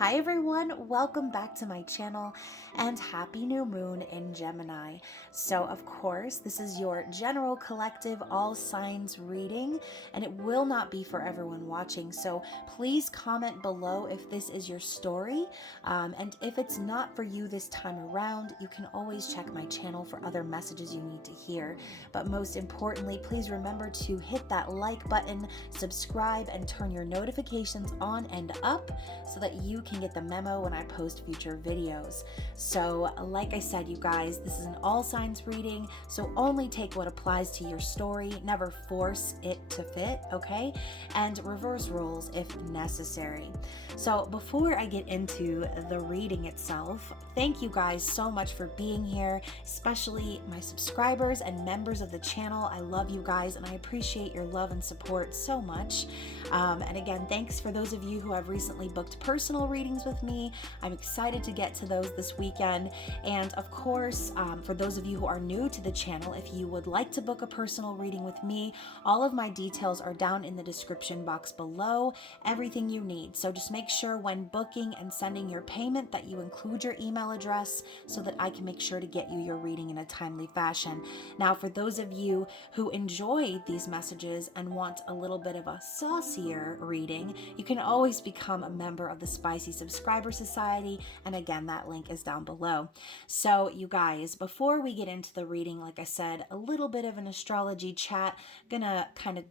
Hi everyone, welcome back to my channel and happy new moon in Gemini. So of course, this is your general collective all signs reading and it will not be for everyone watching. So please comment below if this is your story. And if it's not for you this time around, you can always check my channel for other messages you need to hear. But most importantly, please remember to hit that like button, subscribe, and turn your notifications on and up so that you can get the memo when I post future videos. So like I said, you guys, this is an all signs reading, so only take what applies to your story, never force it to fit, okay? And reverse roles if necessary. So before I get into the reading itself, thank you guys so much for being here, especially my subscribers and members of the channel. I love you guys and I appreciate your love and support so much. And again, thanks for those of you who have recently booked personal readings with me. I'm excited to get to those this weekend. And of course, for those of you who are new to the channel, if you would like to book a personal reading with me, all of my details are down in the description box below, everything you need. So just make sure when booking and sending your payment that you include your email address so that I can make sure to get you your reading in a timely fashion. Now, for those of you who enjoy these messages and want a little bit of a saucier reading, you can always become a member of the Spicy Subscriber Society, and again, that link is down below. So you guys, before we get into the reading, like I said, a little bit of an astrology chat, gonna kind of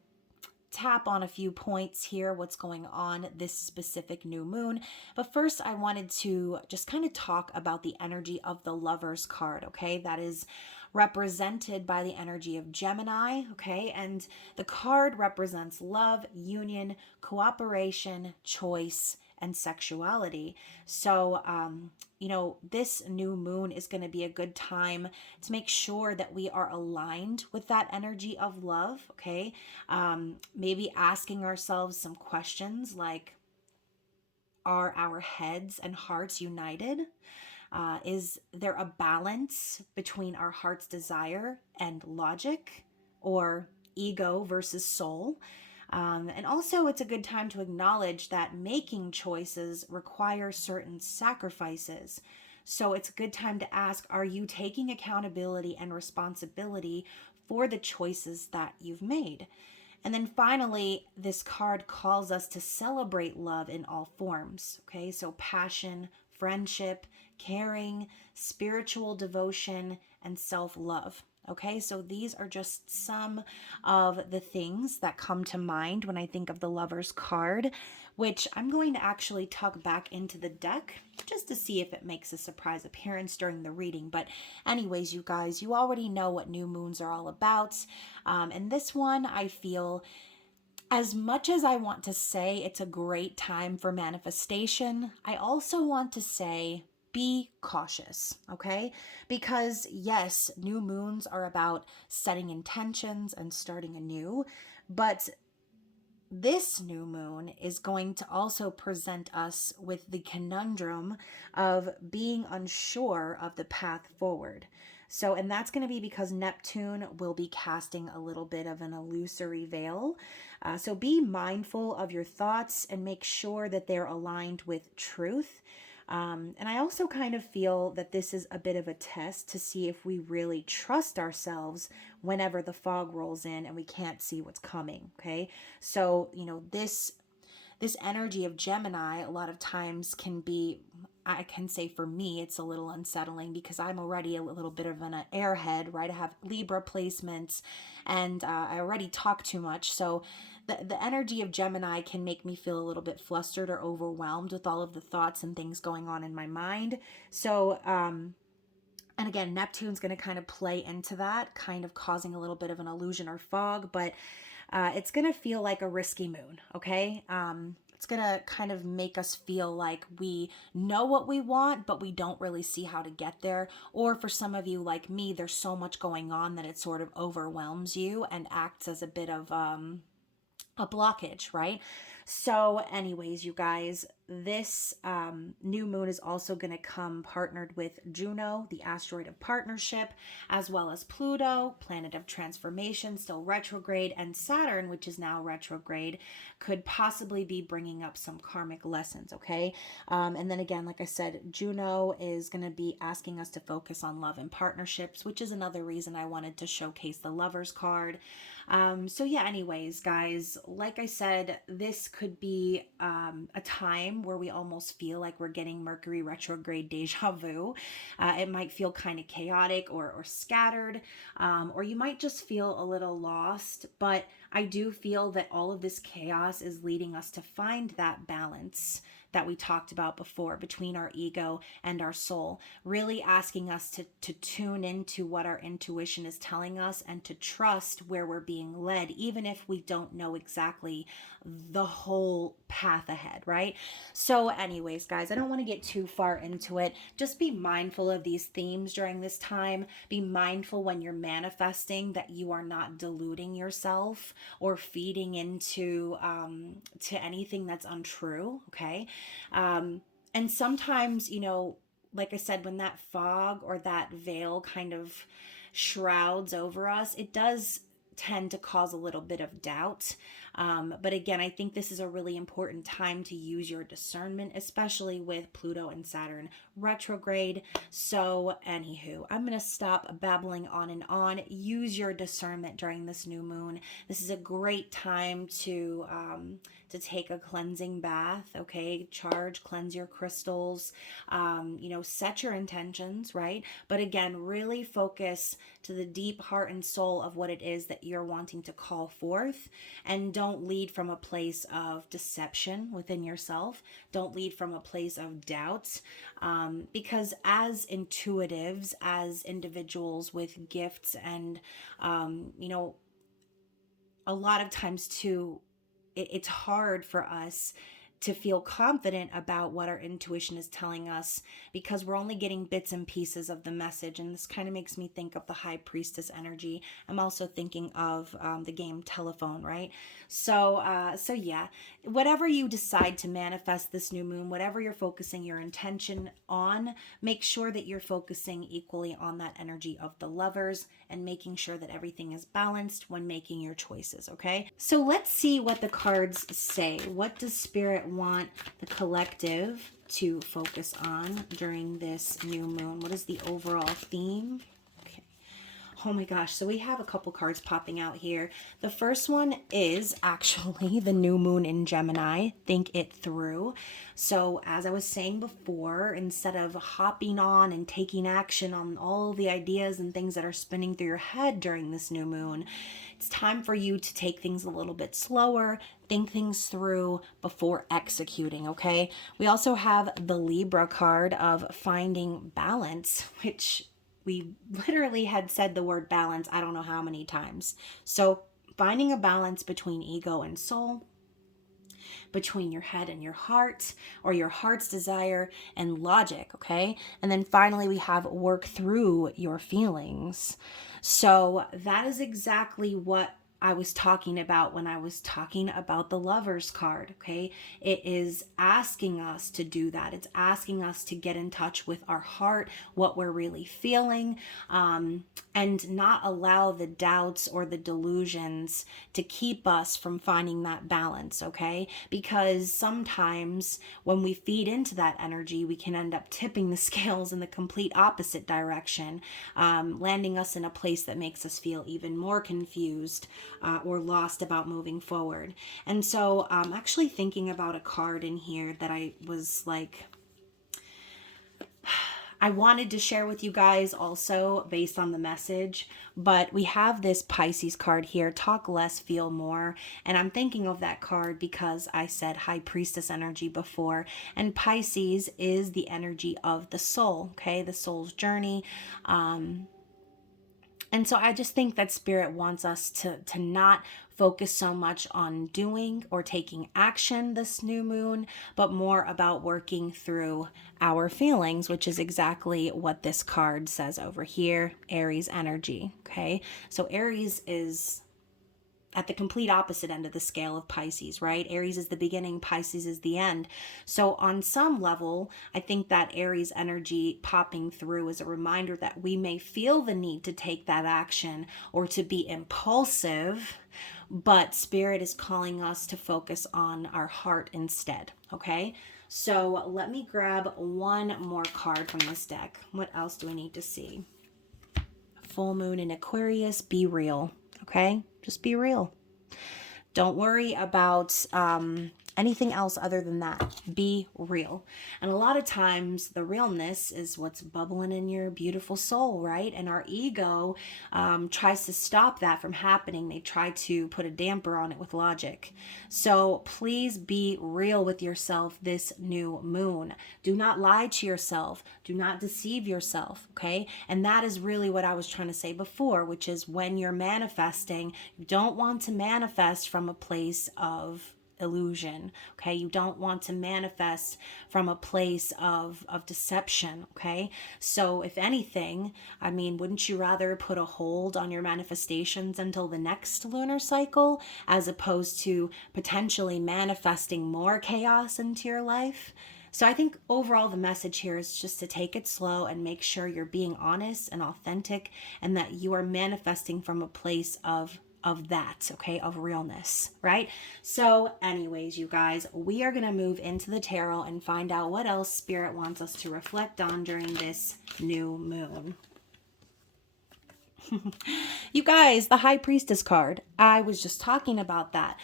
tap on a few points here, what's going on this specific new moon. But first, I wanted to just kind of talk about the energy of the Lovers card, okay? That is represented by the energy of Gemini, okay? And the card represents love, union, cooperation, choice, and sexuality. So, this new moon is going to be a good time to make sure that we are aligned with that energy of love, okay? Maybe asking ourselves some questions like, are our heads and hearts united? Is there a balance between our heart's desire and logic, or ego versus soul? And also, it's a good time to acknowledge that making choices require certain sacrifices. So it's a good time to ask, are you taking accountability and responsibility for the choices that you've made? And then finally, this card calls us to celebrate love in all forms. Okay, so passion, friendship, caring, spiritual devotion, and self love. Okay, so these are just some of the things that come to mind when I think of the Lover's card, which I'm going to actually tuck back into the deck just to see if it makes a surprise appearance during the reading. But anyways, you guys, you already know what new moons are all about. And this one, I feel, as much as I want to say it's a great time for manifestation, I also want to say be cautious, okay? Because yes, new moons are about setting intentions and starting anew, but this new moon is going to also present us with the conundrum of being unsure of the path forward. So, and that's going to be because Neptune will be casting a little bit of an illusory veil. So be mindful of your thoughts and make sure that they're aligned with truth. And I also kind of feel that this is a bit of a test to see if we really trust ourselves whenever the fog rolls in and we can't see what's coming, okay? So, this energy of Gemini a lot of times can be, I can say for me, it's a little unsettling because I'm already a little bit of an airhead, right? I have Libra placements and I already talk too much. So the energy of Gemini can make me feel a little bit flustered or overwhelmed with all of the thoughts and things going on in my mind. So, and again, Neptune's going to kind of play into that, kind of causing a little bit of an illusion or fog, but it's going to feel like a risky moon, okay? It's going to kind of make us feel like we know what we want, but we don't really see how to get there. Or for some of you like me, there's so much going on that it sort of overwhelms you and acts as a bit of a blockage, right? So anyways, you guys, this new moon is also going to come partnered with Juno, the asteroid of partnership, as well as Pluto, planet of transformation, still retrograde, and Saturn, which is now retrograde, could possibly be bringing up some karmic lessons, okay? And then again, like I said, Juno is going to be asking us to focus on love and partnerships, which is another reason I wanted to showcase the Lovers card. So yeah, anyways, guys, like I said, this could be a time where we almost feel like we're getting Mercury retrograde deja vu. It might feel kind of chaotic or scattered, or you might just feel a little lost. But I do feel that all of this chaos is leading us to find that balance that we talked about before between our ego and our soul, really asking us to tune into what our intuition is telling us and to trust where we're being led, even if we don't know exactly the whole path ahead, right? So anyways, guys, I don't want to get too far into it. Just be mindful of these themes during this time. Be mindful when you're manifesting that you are not deluding yourself or feeding into to anything that's untrue, okay? And sometimes, like I said, when that fog or that veil kind of shrouds over us, it does tend to cause a little bit of doubt. But again, I think this is a really important time to use your discernment, especially with Pluto and Saturn retrograde. So, anywho, I'm going to stop babbling on and on. Use your discernment during this new moon. This is a great time to take a cleansing bath, okay? Charge, cleanse your crystals, set your intentions, right? But again, really focus to the deep heart and soul of what it is that you're wanting to call forth, and don't lead from a place of deception within yourself. Don't lead from a place of doubt, because as intuitives, as individuals with gifts, and a lot of times too, it's hard for us to feel confident about what our intuition is telling us because we're only getting bits and pieces of the message. And this kind of makes me think of the high priestess energy. I'm also thinking of the game Telephone, right? So yeah, whatever you decide to manifest this new moon, whatever you're focusing your intention on, make sure that you're focusing equally on that energy of the Lovers and making sure that everything is balanced when making your choices, okay? So let's see what the cards say. What does Spirit want the collective to focus on during this new moon? What is the overall theme? Okay. Oh my gosh, so we have a couple cards popping out here. The first one is actually the new moon in Gemini. Think it through. So as I was saying before, instead of hopping on and taking action on all the ideas and things that are spinning through your head during this new moon, it's time for you to take things a little bit slower, think things through before executing, okay? We also have the Libra card of finding balance, which we literally had said the word balance I don't know how many times. So finding a balance between ego and soul, between your head and your heart, or your heart's desire and logic, okay? And then finally we have work through your feelings. So that is exactly what I was talking about when I was talking about the Lovers card, okay? It is asking us to do that. It's asking us to get in touch with our heart, what we're really feeling, and not allow the doubts or the delusions to keep us from finding that balance, okay? Because sometimes when we feed into that energy, we can end up tipping the scales in the complete opposite direction, landing us in a place that makes us feel even more confused or lost about moving forward. And so I'm actually thinking about a card in here that I was like, I wanted to share with you guys also based on the message, but we have this Pisces card here, talk less, feel more. And I'm thinking of that card because I said high priestess energy before, and Pisces is the energy of the soul, okay? The soul's journey. And so I just think that Spirit wants us to not focus so much on doing or taking action this new moon, but more about working through our feelings, which is exactly what this card says over here, Aries energy, okay? So Aries is at the complete opposite end of the scale of Pisces, right? Aries is the beginning, Pisces is the end. So on some level, I think that Aries energy popping through is a reminder that we may feel the need to take that action or to be impulsive, but Spirit is calling us to focus on our heart instead, okay? So let me grab one more card from this deck. What else do I need to see? Full moon in Aquarius, be real, okay? Just be real. Don't worry about anything else other than that. Be real. And a lot of times the realness is what's bubbling in your beautiful soul, right? And our ego tries to stop that from happening. They try to put a damper on it with logic. So please be real with yourself this new moon. Do not lie to yourself. Do not deceive yourself, okay? And that is really what I was trying to say before, which is when you're manifesting, you don't want to manifest from a place of illusion, okay? You don't want to manifest from a place of deception, okay? So if anything, I mean, wouldn't you rather put a hold on your manifestations until the next lunar cycle as opposed to potentially manifesting more chaos into your life? So I think overall the message here is just to take it slow and make sure you're being honest and authentic and that you are manifesting from a place of that, okay, of realness, right? So anyways, you guys, we are going to move into the tarot and find out what else Spirit wants us to reflect on during this new moon. You guys, the High Priestess card, I was just talking about that.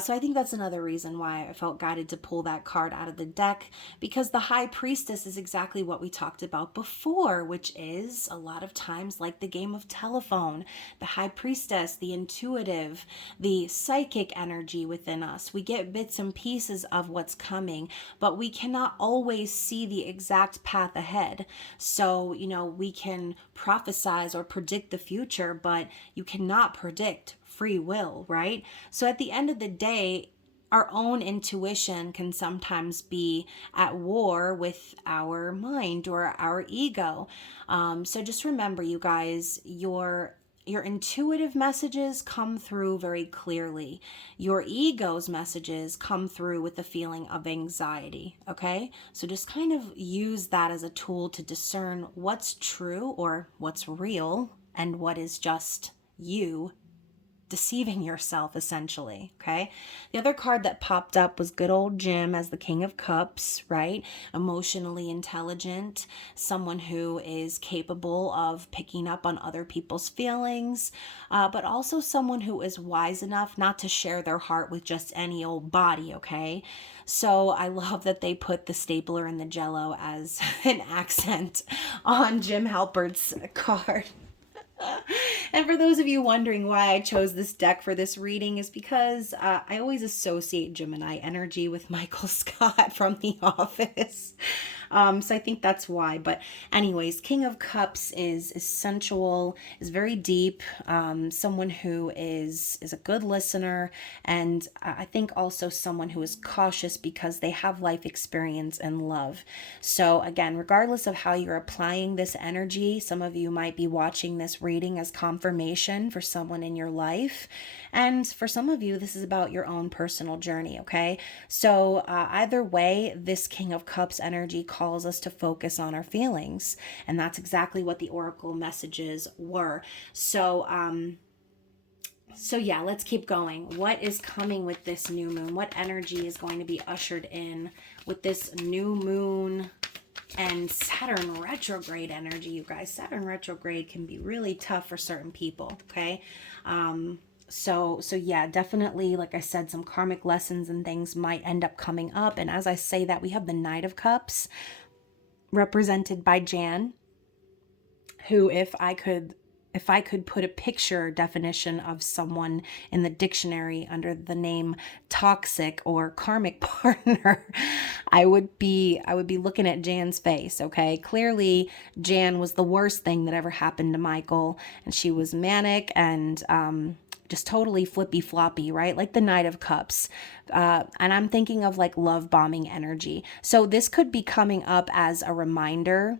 So I think that's another reason why I felt guided to pull that card out of the deck, because the High Priestess is exactly what we talked about before, which is a lot of times like the game of telephone. The High Priestess, the intuitive, the psychic energy within us. We get bits and pieces of what's coming, but we cannot always see the exact path ahead. So, you know, we can prophesize or predict the future, but you cannot predict free will, right? So at the end of the day, our own intuition can sometimes be at war with our mind or our ego. So just remember, you guys, your intuitive messages come through very clearly. Your ego's messages come through with the feeling of anxiety, okay? So just kind of use that as a tool to discern what's true or what's real and what is just you deceiving yourself, essentially, okay? The other card that popped up was good old Jim as the King of Cups, right? Emotionally intelligent, someone who is capable of picking up on other people's feelings, but also someone who is wise enough not to share their heart with just any old body, okay? So I love that they put the stapler and the Jell-O as an accent on Jim Halpert's card. And for those of you wondering why I chose this deck for this reading is because I always associate Gemini energy with Michael Scott from The Office. So I think that's why. But anyways, King of Cups is sensual, is very deep, someone who is a good listener, and I think also someone who is cautious because they have life experience and love. So again, regardless of how you're applying this energy, some of you might be watching this reading as confirmation for someone in your life. And for some of you, this is about your own personal journey, okay? So either way, this King of Cups energy calls us to focus on our feelings. And that's exactly what the Oracle messages were. So yeah, let's keep going. What is coming with this new moon? What energy is going to be ushered in with this new moon and Saturn retrograde energy, you guys? Saturn retrograde can be really tough for certain people, okay? So yeah, definitely, like I said, some karmic lessons and things might end up coming up. And as I say that, we have the Knight of Cups represented by Jan, who if I could put a picture definition of someone in the dictionary under the name toxic or karmic partner, I would be looking at Jan's face, okay? Clearly, Jan was the worst thing that ever happened to Michael, and she was manic and just totally flippy floppy, right? Like the Knight of Cups. And I'm thinking of like love bombing energy. So this could be coming up as a reminder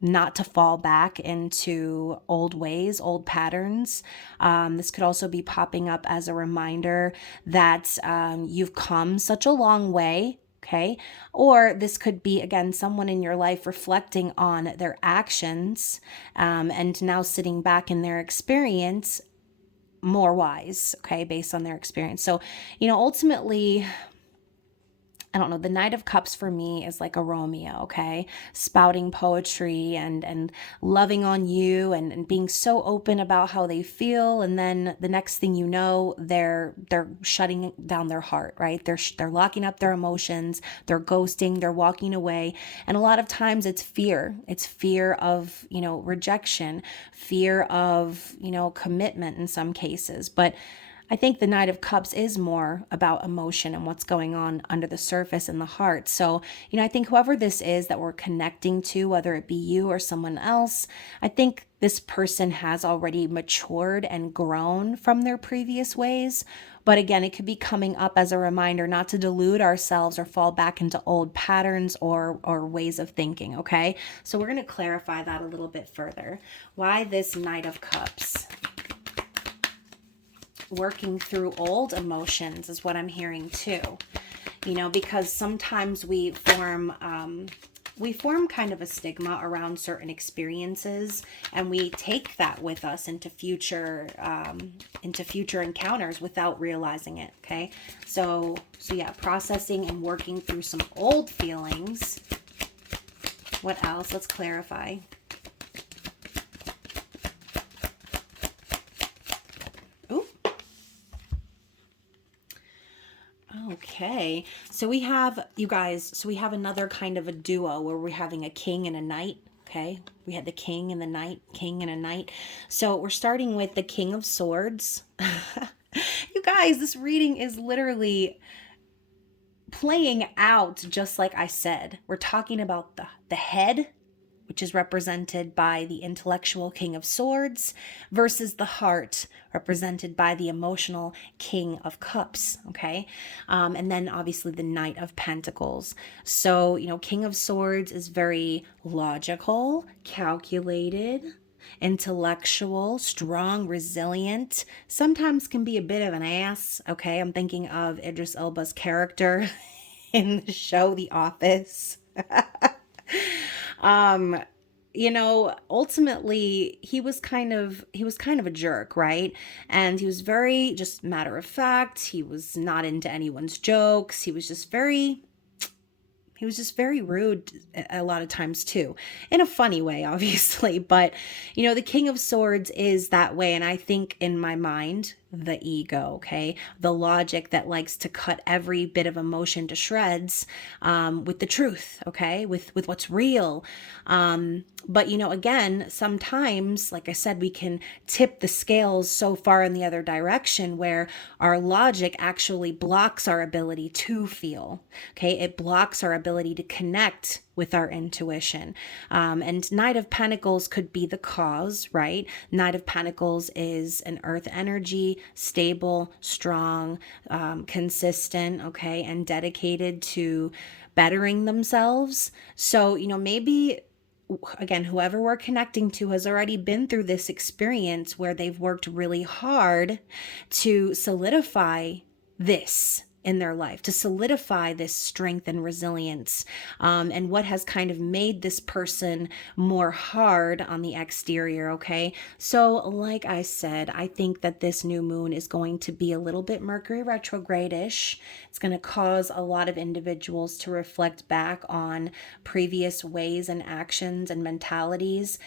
not to fall back into old ways, old patterns. This could also be popping up as a reminder that you've come such a long way. Okay. Or this could be, again, someone in your life reflecting on their actions and now sitting back in their experience more wise, okay, based on their experience. So, ultimately, I don't know, the Knight of Cups for me is like a Romeo, okay? Spouting poetry and loving on you and being so open about how they feel. And then the next thing you know, they're shutting down their heart, right? They're locking up their emotions, they're ghosting, they're walking away. And a lot of times it's fear. It's fear of, rejection, fear of, commitment in some cases. But I think the Knight of Cups is more about emotion and what's going on under the surface in the heart. So, I think whoever this is that we're connecting to, whether it be you or someone else, I think this person has already matured and grown from their previous ways. But again, it could be coming up as a reminder not to delude ourselves or fall back into old patterns or ways of thinking, okay? So we're going to clarify that a little bit further. Why this Knight of Cups? Working through old emotions is what I'm hearing too, because sometimes we form kind of a stigma around certain experiences, and we take that with us into future encounters without realizing it. Okay, so yeah, processing and working through some old feelings. What else? Let's clarify. Okay, so we have, you guys, we have another kind of a duo where we're having a king and a knight. Okay, we had the king and the knight, king and a knight. So we're starting with the King of Swords. You guys, this reading is literally playing out just like I said. We're talking about the head, which is represented by the intellectual King of Swords, versus the heart, represented by the emotional King of Cups, okay? And then obviously the Knight of Pentacles. So, King of Swords is very logical, calculated, intellectual, strong, resilient, sometimes can be a bit of an ass, okay? I'm thinking of Idris Elba's character in the show The Office. Ultimately he was kind of a jerk, right? And he was very just matter of fact. He was not into anyone's jokes. He was just very rude a lot of times too, in a funny way, obviously. But, the King of Swords is that way. And I think in my mind, the ego, okay, the logic that likes to cut every bit of emotion to shreds with the truth, okay, with what's real. But, again, sometimes, like I said, we can tip the scales so far in the other direction where our logic actually blocks our ability to feel, okay? It blocks our ability to connect with our intuition. And Knight of Pentacles could be the cause, right? Knight of Pentacles is an earth energy, stable, strong, consistent, okay, and dedicated to bettering themselves. So, maybe again, whoever we're connecting to has already been through this experience where they've worked really hard to solidify this in their life, to solidify this strength and resilience, and what has kind of made this person more hard on the exterior, okay? So like I said, I think that this new moon is going to be a little bit Mercury retrograde-ish. It's going to cause a lot of individuals to reflect back on previous ways and actions and mentalities.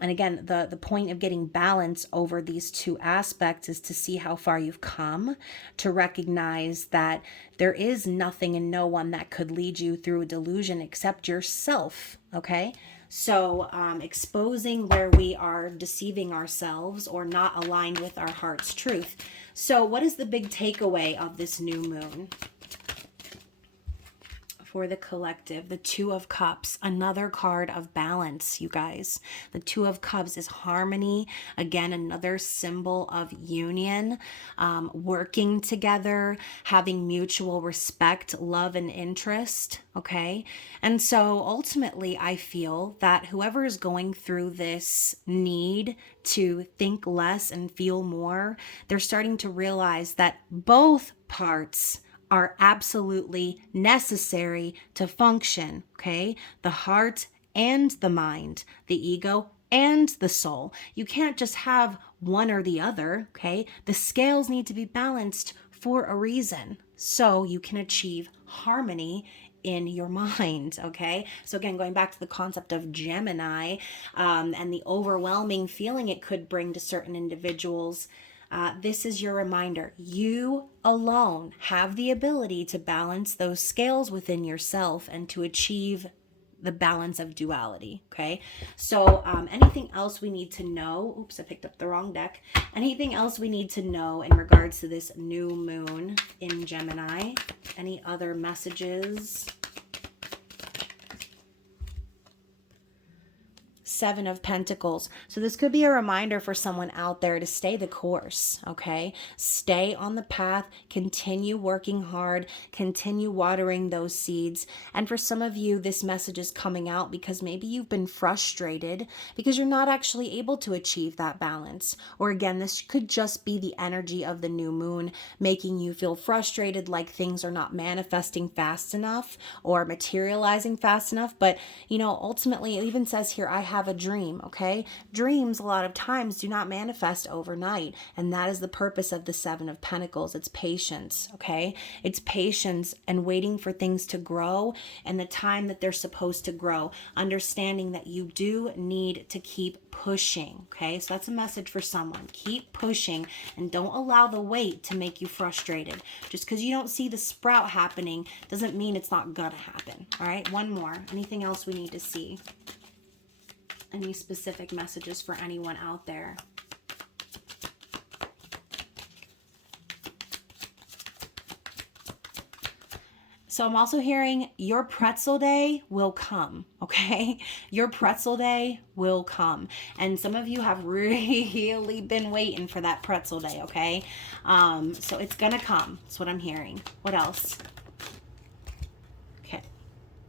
And again, the point of getting balance over these two aspects is to see how far you've come, to recognize that there is nothing and no one that could lead you through a delusion except yourself, okay? So exposing where we are deceiving ourselves or not aligned with our heart's truth. So what is the big takeaway of this new moon? for the collective, the Two of Cups, another card of balance, you guys. The Two of Cups is harmony. Again, another symbol of union, working together, having mutual respect, love, and interest. Okay. And so ultimately, I feel that whoever is going through this need to think less and feel more, they're starting to realize that both parts are absolutely necessary to function, okay? The heart and the mind, the ego and the soul. You can't just have one or the other, okay? The scales need to be balanced for a reason so you can achieve harmony in your mind, okay? So again, going back to the concept of Gemini and the overwhelming feeling it could bring to certain individuals, this is your reminder. You alone have the ability to balance those scales within yourself and to achieve the balance of duality, okay? So anything else we need to know? Oops, I picked up the wrong deck. Anything else we need to know in regards to this new moon in Gemini? Any other messages? Seven of Pentacles. So this could be a reminder for someone out there to stay the course, okay? Stay on the path, continue working hard, continue watering those seeds. And for some of you, this message is coming out because maybe you've been frustrated because you're not actually able to achieve that balance. Or again, this could just be the energy of the new moon making you feel frustrated, like things are not manifesting fast enough or materializing fast enough. But, you know, ultimately, it even says here, I have a dream, okay? Dreams a lot of times do not manifest overnight, and that is the purpose of the Seven of Pentacles. It's patience, okay? It's patience and waiting for things to grow and the time that they're supposed to grow, understanding that you do need to keep pushing, okay? So that's a message for someone. Keep pushing and don't allow the wait to make you frustrated. Just because you don't see the sprout happening doesn't mean it's not gonna happen, all right? One more. Anything else we need to see? Any specific messages for anyone out there? So I'm also hearing your pretzel day will come, okay? Your pretzel day will come. And some of you have really been waiting for that pretzel day, okay? So it's gonna come. That's what I'm hearing. What else? Okay.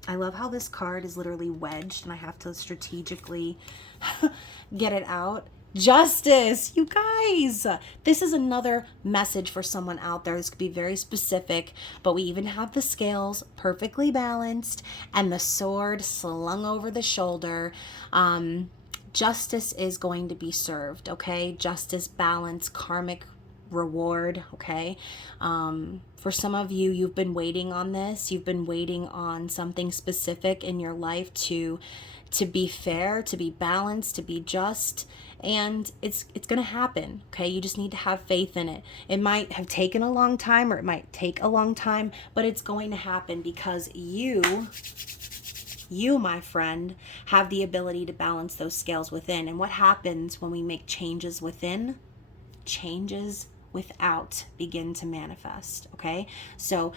I love how this card is literally wedged and I have to strategically get it out. Justice, you guys. This is another message for someone out there. This could be very specific, but we even have the scales perfectly balanced and the sword slung over the shoulder. Justice is going to be served, okay? Justice, balance, karmic reward, okay? For some of you, you've been waiting on this. You've been waiting on something specific in your life to be fair, to be balanced, to be just, and it's going to happen, okay? You just need to have faith in it. It might have taken a long time or it might take a long time, but it's going to happen because you, my friend, have the ability to balance those scales within. And what happens when we make changes within? Changes without begin to manifest, okay? So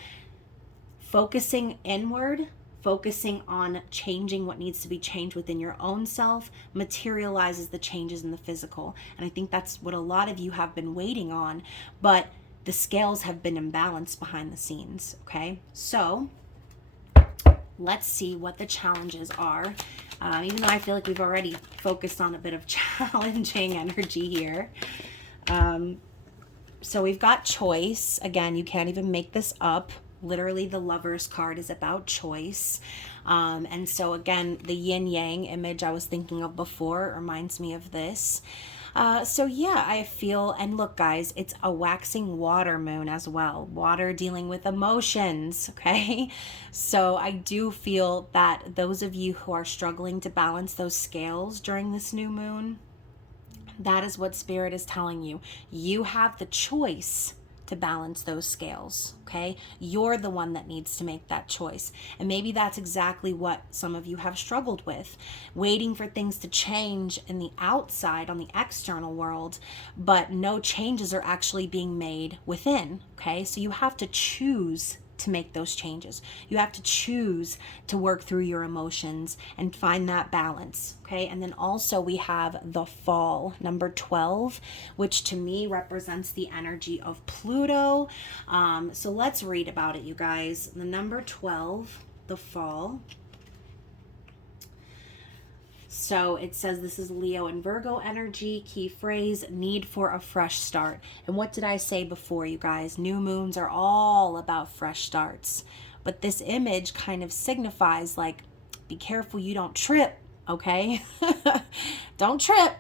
focusing inward, focusing on changing what needs to be changed within your own self materializes the changes in the physical. And I think that's what a lot of you have been waiting on, but the scales have been imbalanced behind the scenes, okay? So let's see what the challenges are. Even though I feel like we've already focused on a bit of challenging energy here. So we've got choice. Again, you can't even make this up. Literally, the Lover's card is about choice. And so again, the yin-yang image I was thinking of before reminds me of this. So yeah, I feel, and look guys, it's a waxing water moon as well. Water dealing with emotions, okay? So I do feel that those of you who are struggling to balance those scales during this new moon, that is what Spirit is telling you. You have the choice to balance those scales, okay? You're the one that needs to make that choice. And maybe that's exactly what some of you have struggled with, waiting for things to change in the outside, on the external world, but no changes are actually being made within, okay? So you have to choose to make those changes. You have to choose to work through your emotions and find that balance, okay? And then also we have the fall, number 12, which to me represents the energy of Pluto. So let's read about it, you guys. The number 12, the fall. So it says this is Leo and Virgo energy. Key phrase, need for a fresh start. And what did I say before, you guys? New moons are all about fresh starts. But this image kind of signifies, like, be careful you don't trip, okay? Don't trip.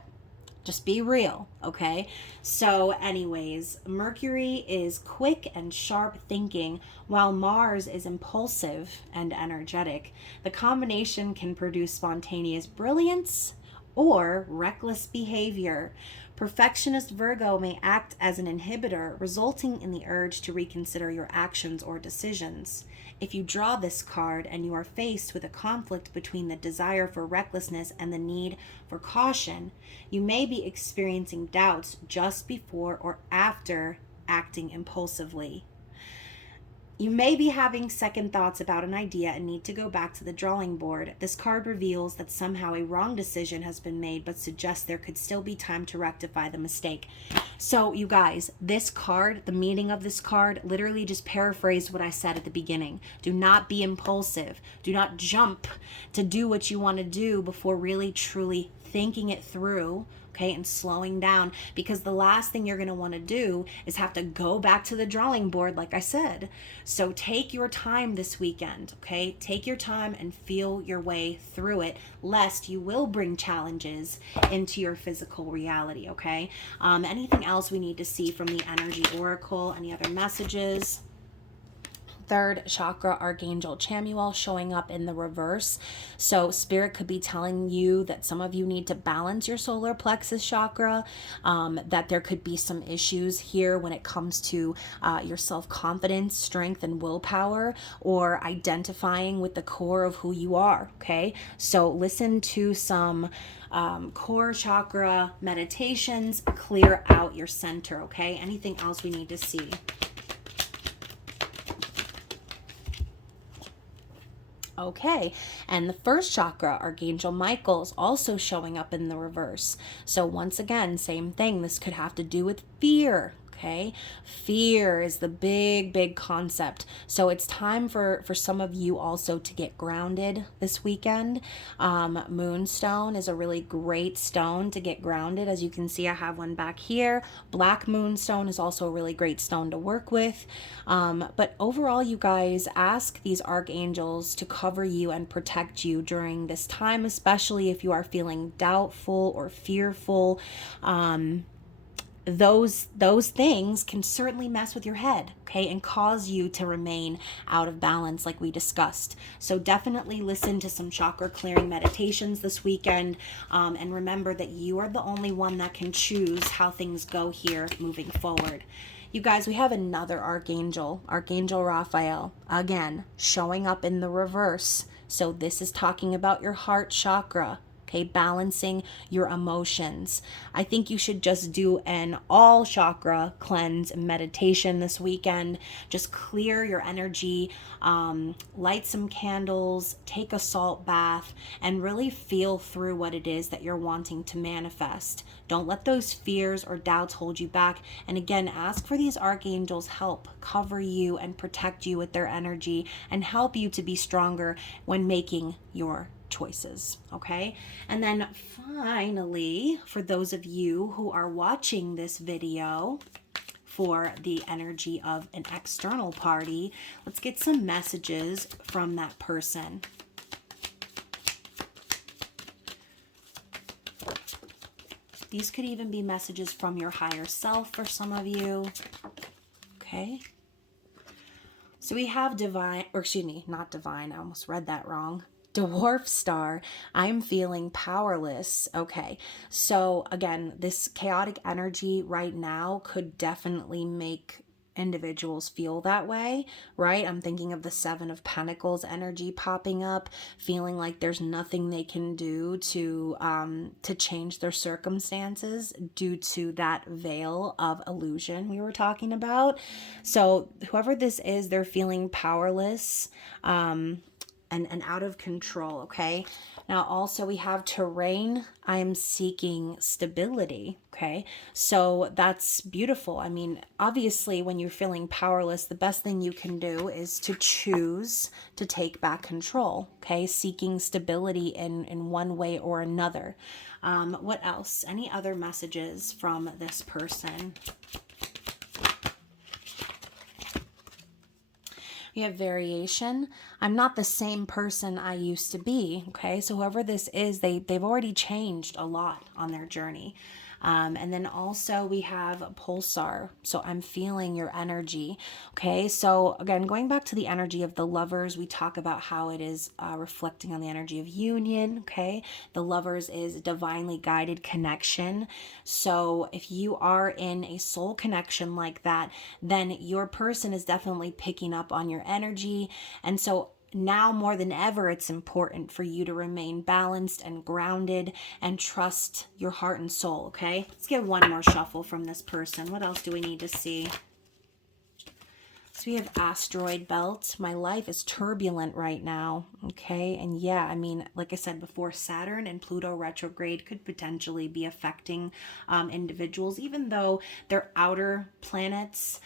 Just be real, okay? So anyways, Mercury is quick and sharp thinking, while Mars is impulsive and energetic. The combination can produce spontaneous brilliance or reckless behavior. Perfectionist Virgo may act as an inhibitor, resulting in the urge to reconsider your actions or decisions. If you draw this card and you are faced with a conflict between the desire for recklessness and the need for caution, you may be experiencing doubts just before or after acting impulsively. You may be having second thoughts about an idea and need to go back to the drawing board. This card reveals that somehow a wrong decision has been made, but suggests there could still be time to rectify the mistake. So, you guys, this card, the meaning of this card, literally just paraphrased what I said at the beginning. Do not be impulsive. Do not jump to do what you want to do before really, truly thinking it through. Okay, and slowing down, because the last thing you're going to want to do is have to go back to the drawing board, like I said. So take your time this weekend, okay? Take your time and feel your way through it, lest you will bring challenges into your physical reality, okay? Anything else we need to see from the Energy Oracle? Any other messages? Third chakra, Archangel Chamuel, showing up in the reverse. So spirit could be telling you that some of you need to balance your solar plexus chakra, that there could be some issues here when it comes to your self-confidence, strength, and willpower, or identifying with the core of who you are, okay? So listen to some core chakra meditations, clear out your center, okay? Anything else we need to see? Okay, and the first chakra, Archangel Michael, is also showing up in the reverse. So once again, same thing. This could have to do with fear. Okay, fear is the big concept. So it's time for some of you also to get grounded this weekend. Moonstone is a really great stone to get grounded. As you can see, I have one back here. Black moonstone is also a really great stone to work with. But overall, you guys, ask these archangels to cover you and protect you during this time, especially if you are feeling doubtful or fearful. Those things can certainly mess with your head, okay, and cause you to remain out of balance, like we discussed. So definitely listen to some chakra clearing meditations this weekend, and remember that you are the only one that can choose how things go here moving forward. You guys, we have another archangel, Archangel Raphael, again, showing up in the reverse. So this is talking about your heart chakra. Okay, balancing your emotions. I think you should just do an all chakra cleanse meditation this weekend. Just clear your energy, light some candles, take a salt bath, and really feel through what it is that you're wanting to manifest. Don't let those fears or doubts hold you back. And again, ask for these archangels' help, cover you and protect you with their energy, and help you to be stronger when making your choices, okay? And then finally, for those of you who are watching this video for the energy of an external party, let's get some messages from that person. These could even be messages from your higher self for some of you, okay? So we have divine, or excuse me, not divine, I almost read that wrong. Dwarf star, I'm feeling powerless. Okay, so again, this chaotic energy right now could definitely make individuals feel that way, right? I'm thinking of the Seven of Pentacles energy popping up, feeling like there's nothing they can do to change their circumstances due to that veil of illusion we were talking about. So whoever this is, they're feeling powerless, and out of control, okay? Now also we have terrain. I am seeking stability, okay? So that's beautiful. I mean, obviously when you're feeling powerless, the best thing you can do is to choose to take back control, okay? Seeking stability in one way or another. What else? Any other messages from this person? We have variation. I'm not the same person I used to be. Okay, so whoever this is, they've already changed a lot on their journey. And then also we have pulsar. So I'm feeling your energy. Okay, so again, going back to the energy of the lovers, we talk about how it is reflecting on the energy of union. Okay, the lovers is divinely guided connection. So if you are in a soul connection like that, then your person is definitely picking up on your energy. And so now more than ever, it's important for you to remain balanced and grounded and trust your heart and soul, okay? Let's get one more shuffle from this person. What else do we need to see? So we have asteroid belt. My life is turbulent right now, okay? And yeah, I mean, like I said before, Saturn and Pluto retrograde could potentially be affecting individuals, even though they're outer planets.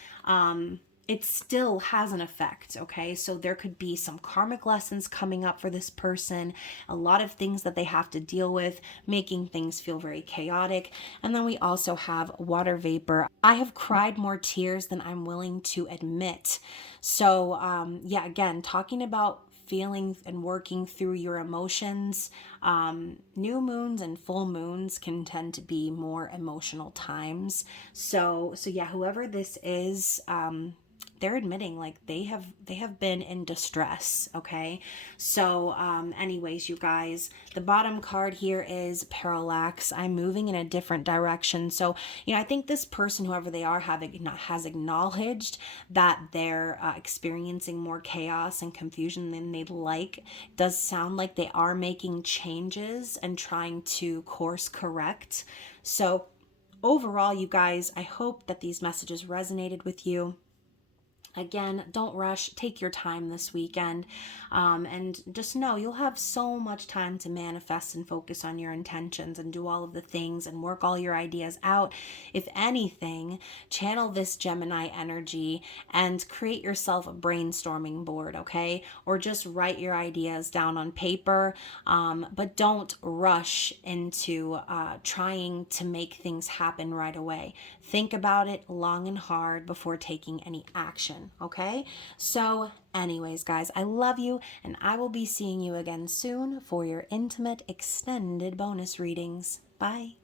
It still has an effect, okay? So there could be some karmic lessons coming up for this person, a lot of things that they have to deal with, making things feel very chaotic. And then we also have water vapor. I have cried more tears than I'm willing to admit. So yeah, again, talking about feeling and working through your emotions. New moons and full moons can tend to be more emotional times. So yeah, whoever this is, they're admitting like they have been in distress, okay? So anyways, you guys, the bottom card here is parallax. I'm moving in a different direction. So I think this person, whoever they are, has acknowledged that they're experiencing more chaos and confusion than they'd like. Does sound like they are making changes and trying to course correct. So overall, you guys, I hope that these messages resonated with you. Again, don't rush. Take your time this weekend. And just know you'll have so much time to manifest and focus on your intentions and do all of the things and work all your ideas out. If anything, channel this Gemini energy and create yourself a brainstorming board, okay? Or just write your ideas down on paper. But don't rush into trying to make things happen right away. Think about it long and hard before taking any action. Okay, so anyways, guys, I love you, and I will be seeing you again soon for your intimate extended bonus readings. Bye.